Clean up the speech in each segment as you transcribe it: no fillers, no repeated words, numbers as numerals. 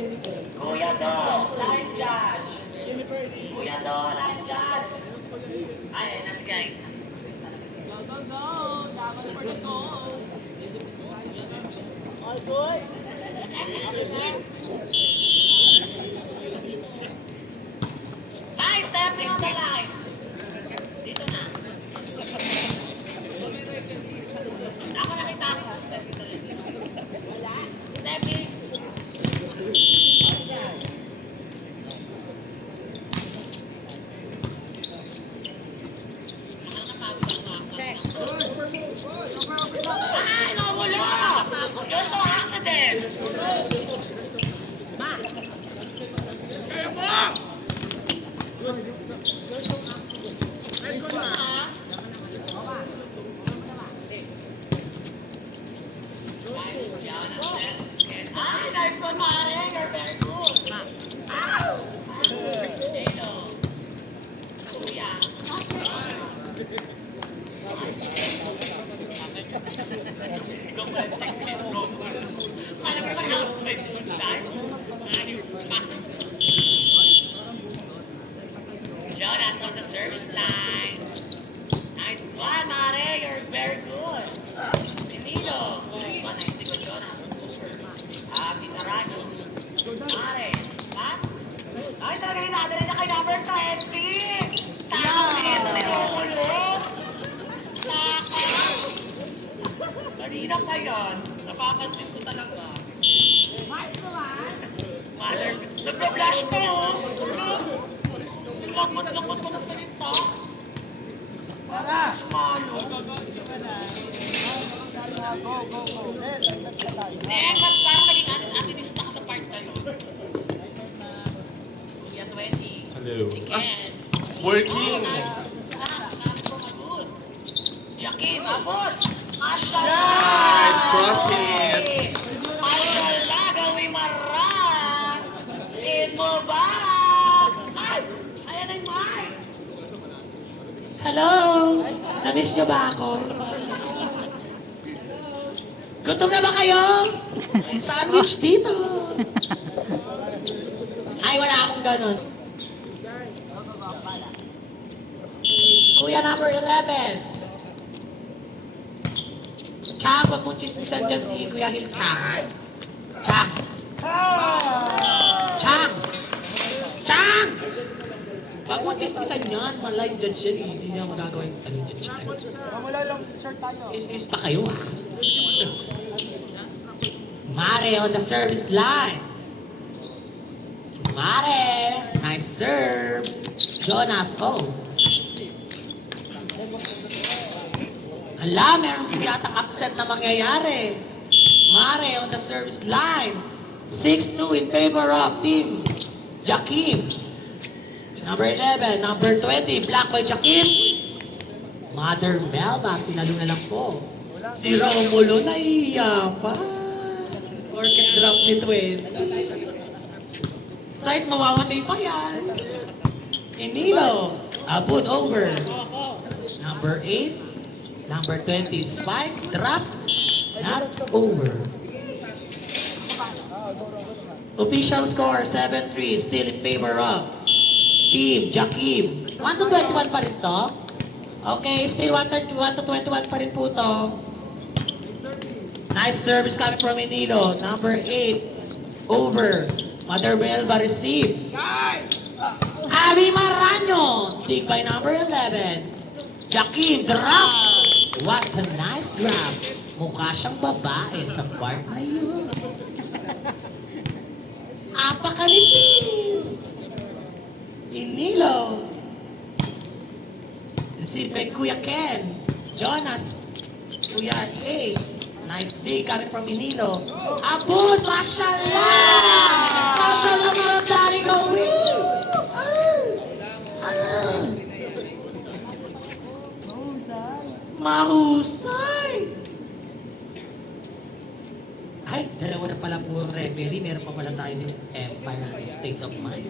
Kuya Do, line judge. Kuya Do, line judge. Ay, nasi guys. Go, go, go! Laban for the goal! All good? Guys, stepping on the line. Dito na. Ako nakita ko. Wala? Stepping. Check. Ay, nawala! You're so accident! Ma! Kaya mo! Ay, nice one, Mare! You're very good! Ma! Ow! Dino! Kuya! Alam mo naman outside sunlight? Jonas on the service line. Nice one, Mare. You're very good. Emilio. Nice one. Nice to Jonas. Pitarano. Mare. Ha? Ay, dali na kay number 20. Tayo dito ni Ulo. Kanina pa yan. Napapansin ko talaga. Mother, nagpa-flash pa oh. Lambot-lambot ko ng salita. Para! Malo. Ba't parang naging atinista ka sa part na yun? Kuya 20. Hello. Si Ken. Working! Jakim, abot! Mashallah! Nice crossing! Mashallah, gawin maran! Eid Mubarak! Ay! Ayan ang mic! Hello! Namiss niyo ba ako? Gutom na ba kayo? May sandwich dito! Ay, wala akong ganun. Kuya number 11. Chang, wag mong chismisan dyan si Kuya Hilkan. Chang! Chang! Chang! Wag mong chismisan yan. Malay judge yan. Hindi niya magagawa yung ano dyan. Chang. Wala lang, shirt tayo. Is pa kayo ah. Mare on the service line. Mare! Nice serve. Jonas, oh. Hala, meron yata upset na mangyayari. Mare on the service line. 6-2 in favor of team Jakim. Number 11, number 20, black by Jakim. Mother Melba, sinalo na lang po. Si Romulo, nahihiya pa. Orchid drop ni 20. Sight, mawamatay pa yan. Enilo, abot over. Number 8. Number 20, spike, drop, not over. Official score, 7-3, still in favor of Team Jakim. 1-21 pa rin to? Okay, still 1-21 pa rin po to. Nice service coming from Enilo. Number 8, over. Mother Melba received. Abby Maranyo, dig by number 11. Jakim, drop. What a nice drop. Mukha siyang babae sa part na yun. Apakalipis. Inilo. Si Kuya Ken. Jonas. Kuya A. Nice dig coming from Inilo. Abun, mashallah! Mashallah, mga dari gawin! Mahusay! Ay, dalawa na pala po referee. Meron pa pala tayo din Empire State of Mind.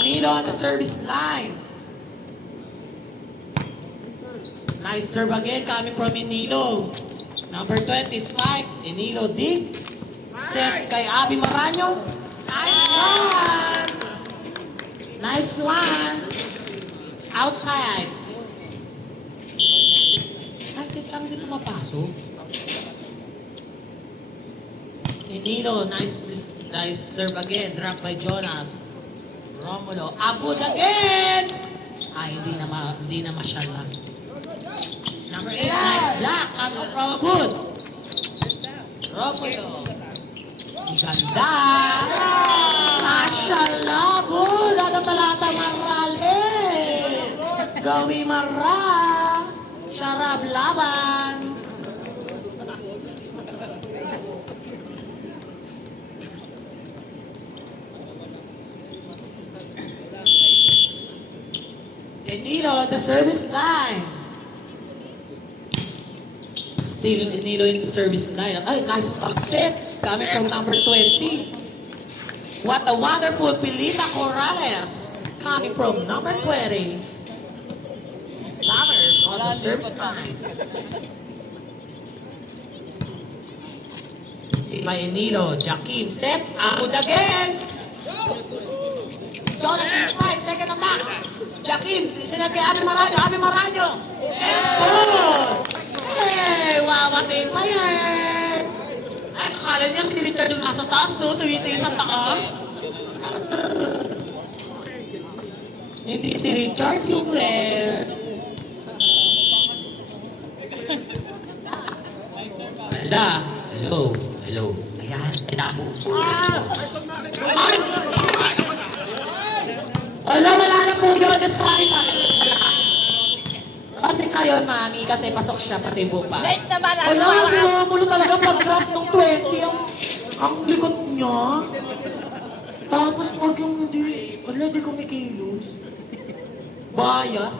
Inilo on the service line. Nice serve again coming from Inilo. Number 20, Spike. Inilo dig. set kay Abby Maraño. Nice one! Nice one! Outside. Bakit kami dito mapasok? Enilo, nice serve again. Drop by Jonas. Romulo, Abud again! Ay, hindi na masyala. Number 8, nice block. Ano from Abud? Romulo. Ganda! Mashallah, Abud! Ano talata marali? Gawi mara! Syarab laban! Enilo, the service line. Still Enilo in the service line. Ay, nice set coming from number 20. What a wonderful Pilita Corrales coming from number 20. Summers on the service line. Si Enilo, Jakim, set, Abud again. Jonas inside, second and back. Jakim, sinag kay Abby Maraño. Ball! Hey, wawati pa yan. Ay, akala niya si Richard yung nasa taas, no? Tumitingin sa taas. Hindi si Richard yung rare. Hello. Ayan, tinabo. Wala na po yun. Kasi ngayon, mami, kasi pasok siya pati bupa. Late naman Wala, sinulo talaga pag-drop ng 20. Ang likot niya. Tapos pag yung hindi kumikilos. Bias.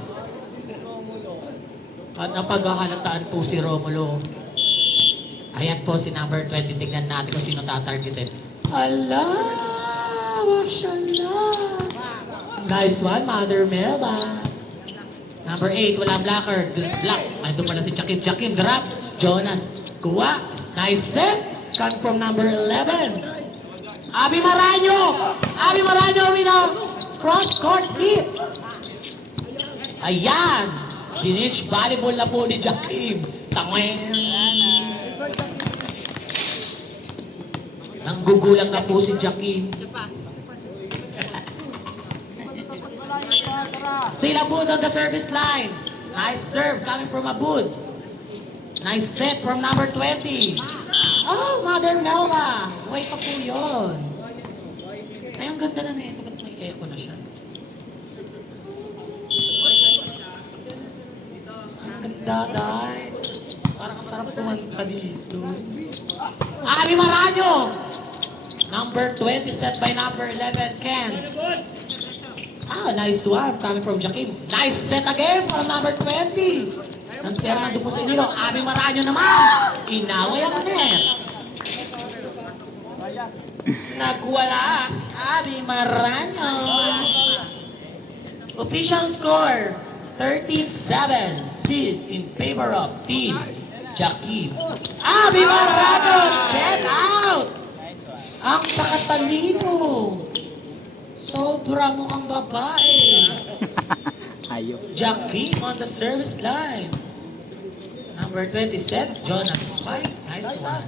At napaghahalataan po si Romulo. Ayan po si number 20. Tignan natin kung sino tatargetin. Ala! Mashallah! Nice one, Mother Melba. Number 8, wala blocker. Good block. Ito pala si Jakim. Jakim, drop. Jonas, kuha. Nice set. Come from number 11. Abby Maraño, cross court hit. Ayan. Finish volleyball na po ni Jakim. Tangweng. Nanggugulang na po si Jakim. Still Abud on the service line. Nice serve coming from Abud. Nice set from number 20. Oh, Mother Melba. Wait pa po yun. Ay, ang ganda na nito. Ba't may echo na siya? Ang ganda, dahil. Parang ang sarap tumanta dito. Abby Maraño. Number 20 set by number 11, Ken. Ah, nice one coming from Jakim. Nice set again from number 20. Pero nandun po sa inyo, Abby Maraño naman. Inaway ang net. Nagwala si Abby Maraño. Official score, 13-7. Still in favor of Team Jakim. Abby Maraño, check out. Ang pakatalino. Sobra mukhang babae. Jakim on the service line. Number 20 set, Jonas Spike. Nice one.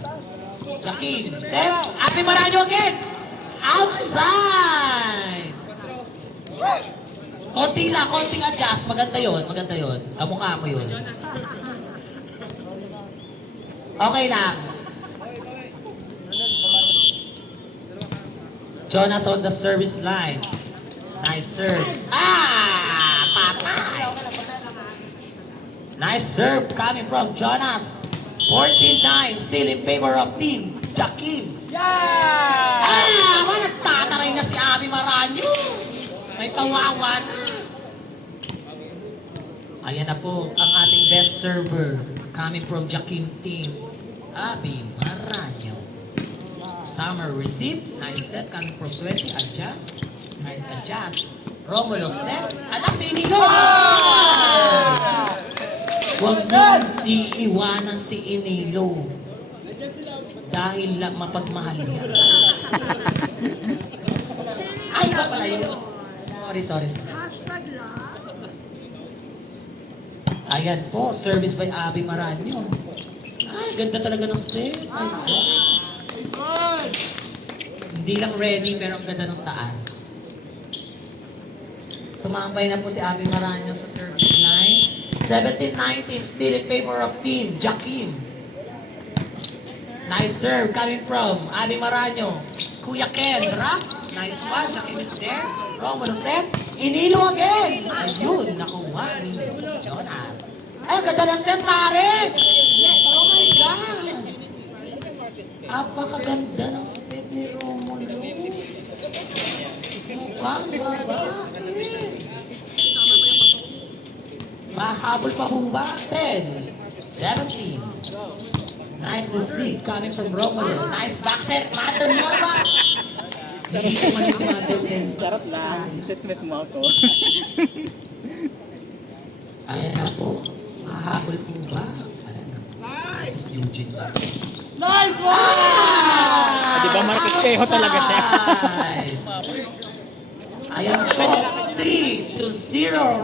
Jakim, set. Abby Maraño again. Outside. Konting adjust. Maganda yun. Kamukha mo yun. Okay lang. Jonas on the service line. Nice serve. Patay. Nice serve coming from Jonas. 14-9, still in favor of Team Jakim. Nagtataray na si Abby Maraño. May kawawa na. Ayan na po ang ating best server coming from Jakim team, Abby Maraño. Summer receive, nice set coming from 20, adjust, nice adjust. Romulo set, anak si Inigo! Huwag niyong iiwanan si Inilo. Dahil lang mapagmahal yan. Ay, iba pala yun. Sorry. Hashtag love. Ayan po, service by Abby Maranyo. Ay, ganda talaga ng set. My God. Hindi lang ready, pero ang ganda ng taas. Tumambay na po si Abby Maranyo sa service line. 17-19, still in favor of team, Jakim. Nice serve coming from Abby Maranyo. Kuya Ken, rock. Nice one, Jakim is there. Romulo set. Inilo again. Ayun, nakuha ni Jonas. Ay, ganda ng set, pare. Oh my God. Apakaganda ng set ni Romulo. Mukhang babae. Mahabol pa po ba? 10, 17. Nice receive coming from Romulo. Nice back set, Mother Nova. Hindi ko man si Mother Nova. Charot lang. Dismiss mo ako. Ayan na po. Mahabol po ba? This is Eugene ba? Nice one! Di ba Marcos Pejo talaga siya? Ayan po. 3-0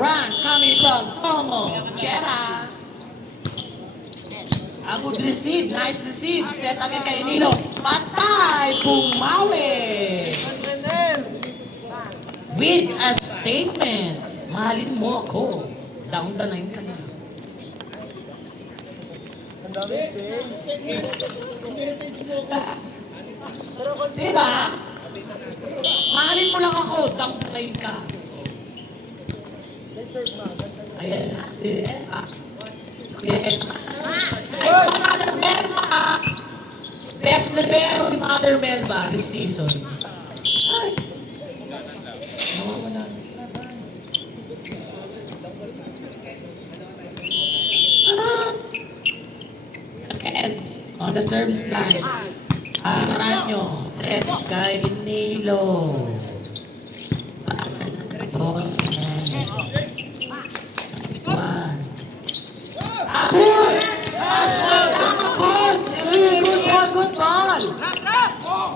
run coming from Tomo Jera. Abud receive. Nice receive. Set agad kay Nilo. Patay! Bumawi! With a statement. Mahalin mo ako. Down the line ka na. Ang dami space. Diba? Mahalin mo lang ako. Down the line ka. Ayan na. Si Emma. Si Emma. Ay, Mother Melba! Best libero si Mother Melba this season. Ay. Nawawala na. Again, on the service line. Maranyo. Set kay Nilo. Tapos, one. Abul! Abul! Good ball!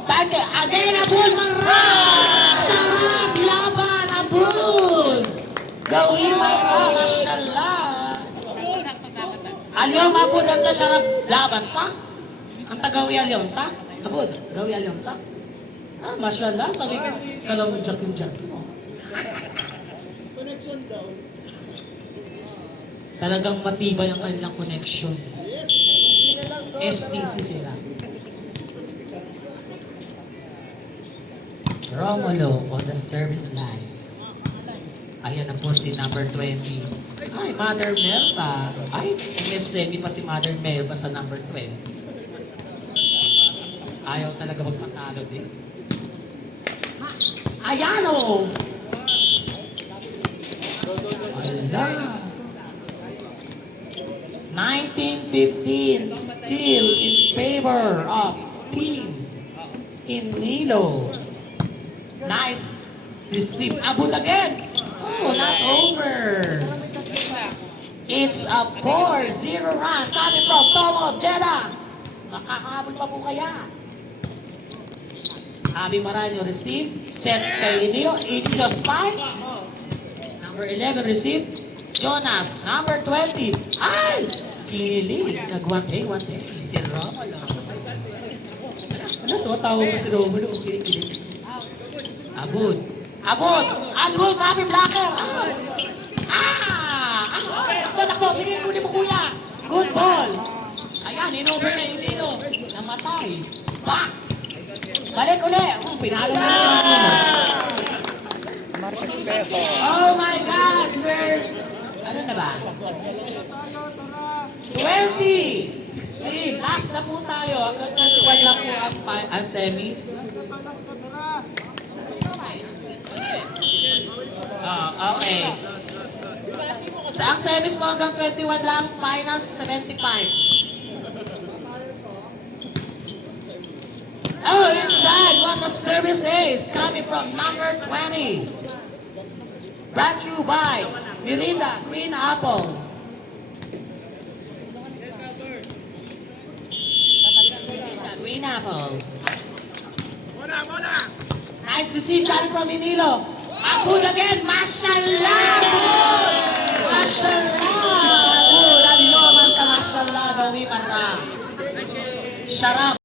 Back again, Abul! Sarap! Laban, Abul! Gawin mo ka, mashallah! Alyom, Abul, ang sarap laban sa? Ang tagawi alyom sa? Abul, gawi alyom sa? Ah, mashallah, sabi ka, kalaw mo jack mo. Talagang matibay ang kanilang connection. STC sila. Romulo on the service line. Ayan na po si number 20. Ay, Mother Melba. Ay, semi pa si Mother Melba sa number 20. Ayaw talaga magpatalo din. Ayan o! Ayan. 19-15, still in favor of team Nilo. Nice receive. Abut again. Oh, not over. It's a 4-0 run coming from Tomo Jeda. Makakahabol pa po kaya. Abby Maranyo receive. Set kay Nilo. Nilo spike. Number 11 receive. Jonas, number 20. Ay! Kinilig. Nag-1-day. Si Romulo. Ano to? Tawag ko si Romulo. Kinilig. Abud. Abud, Mami Blacker. Ako. Sige, kunin mo kuya. Good ball. Ayan, in-over na yung Nilo. Namatay. Back. Balik uli. Pinalo na yung Marcos Pejo. Oh my God! Ano na ba? 20! 16! Last na po tayo. Hanggang 21 lang po ang semis. Okay. Sa ang semis po hanggang 21 lang, minus 75. Oh, inside what the service is coming from number 20. Brought to you by Mirinda Green Apple. Green pineapple. Nice receive coming from Inilo. Abud again, mashallah! Mashallah! Abud, ano man ka mashallah, gawi man ka. Sharap.